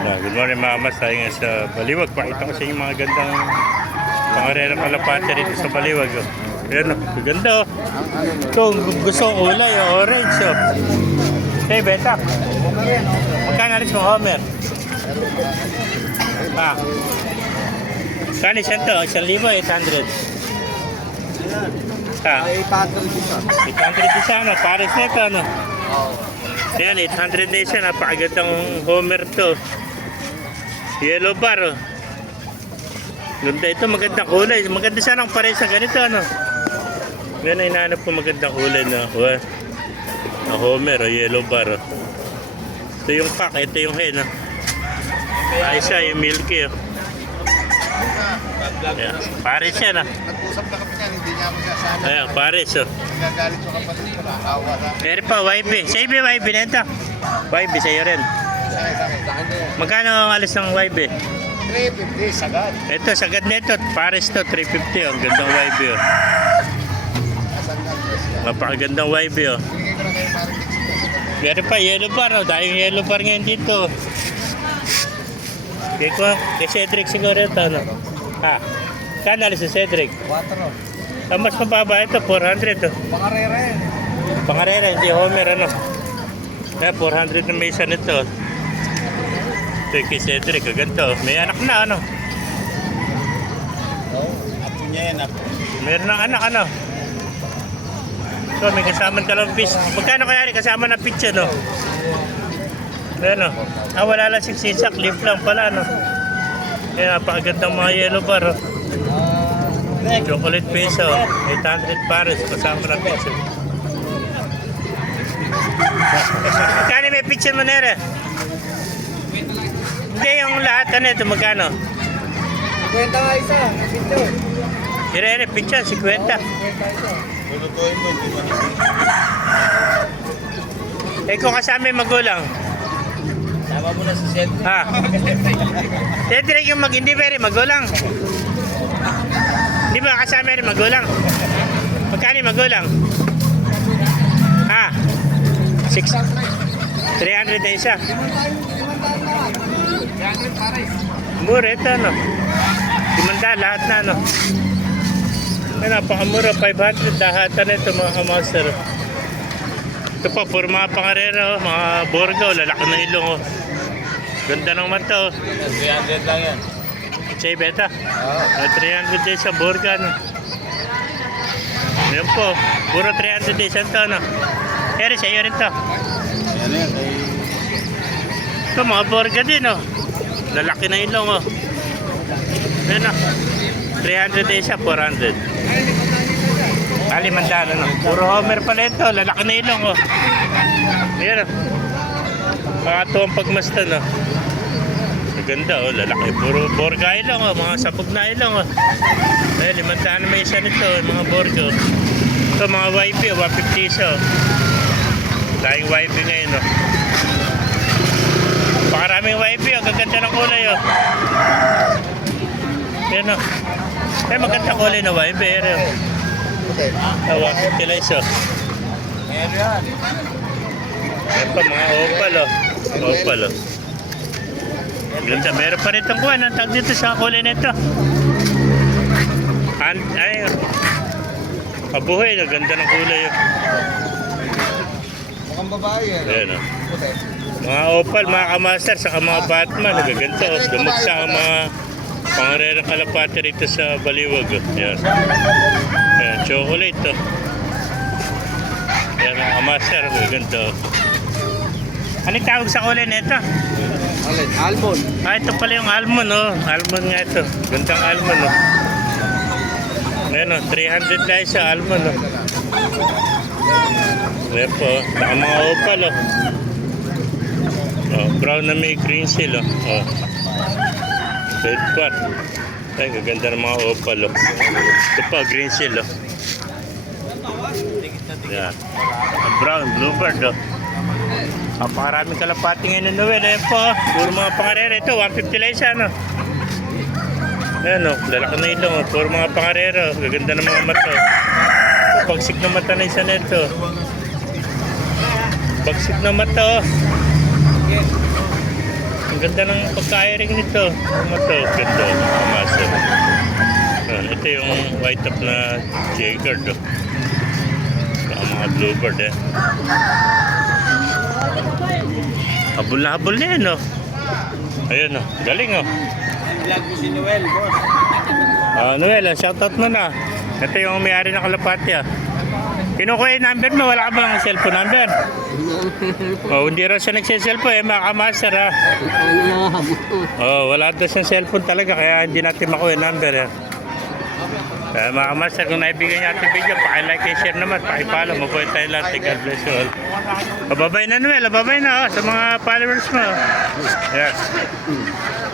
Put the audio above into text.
Good morning mga mas, tayo nga sa Baliwag. Pakita ko sa inyo mga gandang pangarerang kalapate rito sa Baliwag. Oh. Ayan, ganda oh. Ito, gusto kong ulay, orange oh. Okay, beta. Magkano alis mo, Homer? Ah. Kano siya to? 1,800. Ah. 800 isa, ano? Pares na ito, ano? Ayan, 800 na isa. Napakagandang Homer to. Yellow bar, oh. Ganda ito, magandang kulay. Maganda sana ang pares na ganito, ano? Yan ang hinahanap ko, magandang kulay na Homer, oh, yellow bar, oh. Ito yung pack, ito yung hen, oh. Ay, isa, yung milky, oh. Ayan, pares yan, ah. Nag-usap na kami yan, hindi niya ako sasama. Ayan, pares, oh. Nagagalit yung kapatid ko, nakawa na. Meron pa, YB. Sa iba, YB na ito. YB, sa'yo rin. Magkano ang alis ng YB? 350, sagad. Ito, sagad na ito. Pares to, 350. Ang gandang YB, oh. Mapakagandang YB, oh. Bigay ko na kayo parang express. Meron pa, yellow bar, oh. Dahil yellow bar ngayon dito. Kay Cedric siguro ito, ano? Ha? Kano alis sa Cedric? 4. Ang mas mababa ito, 400, oh. Pangarere. Pangarera, hindi Homer, ano? Kaya 400 na may isa nito. Ito kay Cedric, ganito. May anak na, ano? Oo, apo niya yan, apo. Meron ng anak, ano? So, may kasamang dalawang piece. Magkano kaya rin kasama na pitch, ano? Ano? Ah, wala lang siksisak. Leaf lang pala, ano? Kaya napakagandang mga yellow bar, oh. Chocolate piece, oh. 800 pares, kasama na pitch, oh. Magkano may pitch mo, Nere? Hindi, yung lahat, ano ito, magkano? 50 nga isa, pinto. Nere, pitch, 50. Lulutuin mo, hindi mo Eh, kung kasama yung magulang. Tama mo na sa set. Ha? Cedric yung hindi pwede magulang. Di ba kasama rin magulang? Magkano yung magulang? Ha? 300 na isa. Mura ito, ano? 500 lahat na, ano? Ay, napakamura, 500 lahat na ito, mga kamaster. Ito pa, puro mga pangarera, oh, mga borgo, lalaki na ilong, oh. Ganda ng mata, oh. 300 lang yan. Chay beta. Oo. 300 days sa borga, no? Ayan po, puro 300 days ang to, no? Pero sa'yo rin to. Yan yan, Ito, mga borga din, oh. Lalaki na ilong, oh. Ayan, oh. 300 days sa 400. Alimandala, no? Puro Homer pala ito, lalaki na ilong, oh. Ayan, oh. Pakatuwang pagmasta, no? Maganda, oh, lalaki. Puro borga ilong, oh. Mga sabog na ilong, oh. Ayan, 500 na may isa nito, mga borga, oh. Ito, mga YP, oh, 150 isa, oh. Dahil YP ngayon, oh. Pakaraming YP, oh. Gaganda ng kulay, oh. Ayan, oh. Ay, maganda kulay na YP, oh. Okay. Tawa, kilay, oh. Meron yan. Ayan pa, mga opal, oh. Opal, oh. Ganda, meron pa rin itong kuha. Ang tag dito sa kulay nito. Ay, kabuhay. Ganda ng kulay, oh. Mukhang babae yan. Ayan, oh. Okay. Mga opal, mga kamaster, saka mga Batman. Nagaganda, oh. Dumagsa ang mga pangarerang kalapate rito sa Baliwag, oh. Ayan. Ayan, chocolate, oh. Ayan, mga kamaster. Nagaganda, oh. Anong tawag sa kulay nito? Alin? Almond. Ah, ito pala yung almond, oh. Almond nga ito. Gandang almond, oh. Ayan, oh. 300 tayo sa almond, oh. Ayan po, oh. Baka mga opal, oh. Oh, brown na may green seal, oh. Oh. Red pot. Ay, gaganda ng mga opal, oh. Ito pa, green seal, oh. Ayan. Brown, bluebird, oh. Napakaraming kalapati ngayon ng Noel. Ayan po, puro mga pangarera. Ito, 150 lang isa, no? Ayan, oh, lalaki na ilong, oh. Puro mga pangarera. Gaganda ng mga mata. Ito, pagsik na mata na isa na ito. Pagsik na mata, oh. ganda ng pagka-airing nito. Ano to? Ganda. Mga master. Ayan, ito yung white top na jacquard. Oh. Saka mga bluebird eh. Habol na habol na yan oh. Ayun oh. Galing oh. Vlog mo si Noel, boss. Noel, shoutout mo na. Ito yung may-ari ng kalapati ah. Kinukuha yung number mo, wala ka bang cellphone number? Hindi raw siya nagsiselfone mga kamaster ha. Wala daw siyang cellphone talaga kaya hindi natin makuha yung number eh. Kaya mga kamaster, kung naibigay niya ating video, paki-like and share naman, paki-follow, mabuhay tayo lahat. God bless you all. Babay na Noel, babay na sa mga followers mo. Yes.